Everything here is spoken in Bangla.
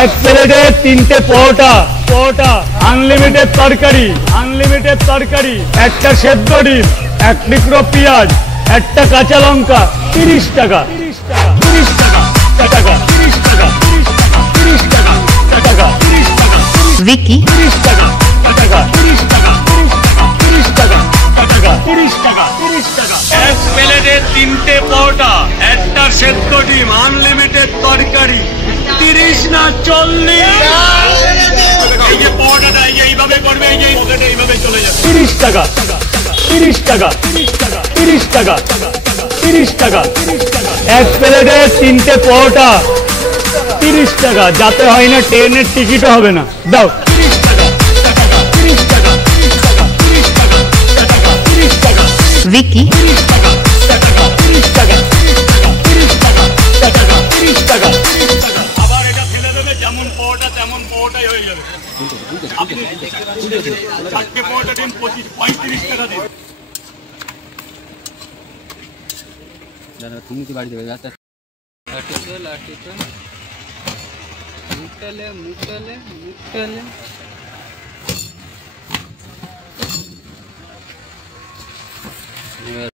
এক প্লেটে 3টে পরোটা আনলিমিটেড তরকারি একটা সেদ্ধ ডিম, এক টুকরো পেঁয়াজ, একটা কাঁচা লঙ্কা, 30 টাকা। विकी এক প্লেটে 3টে পরোটা, একটা সেদ্ধ ডিম, আনলিমিটেড তরকারি, 30 না 40। এই যে পরোটাটা এইভাবে করবে, এই যে পকেটে এইভাবে চলে যাবে। 30 টাকা। এক প্লেটে 3টে পরোটা, 30 টাকা। যাতে হয় না ট্রেনের টিকিটও হবে না, দাও। विकी আবার এটা ফেলে দেবে, যেমন পরোটা তেমন পরোটাই হয়ে যাবে। আপনি 4টে পরোটা দিন, 35 টাকা দিন। তুমি কি বাড়ি দেবে মুখটালে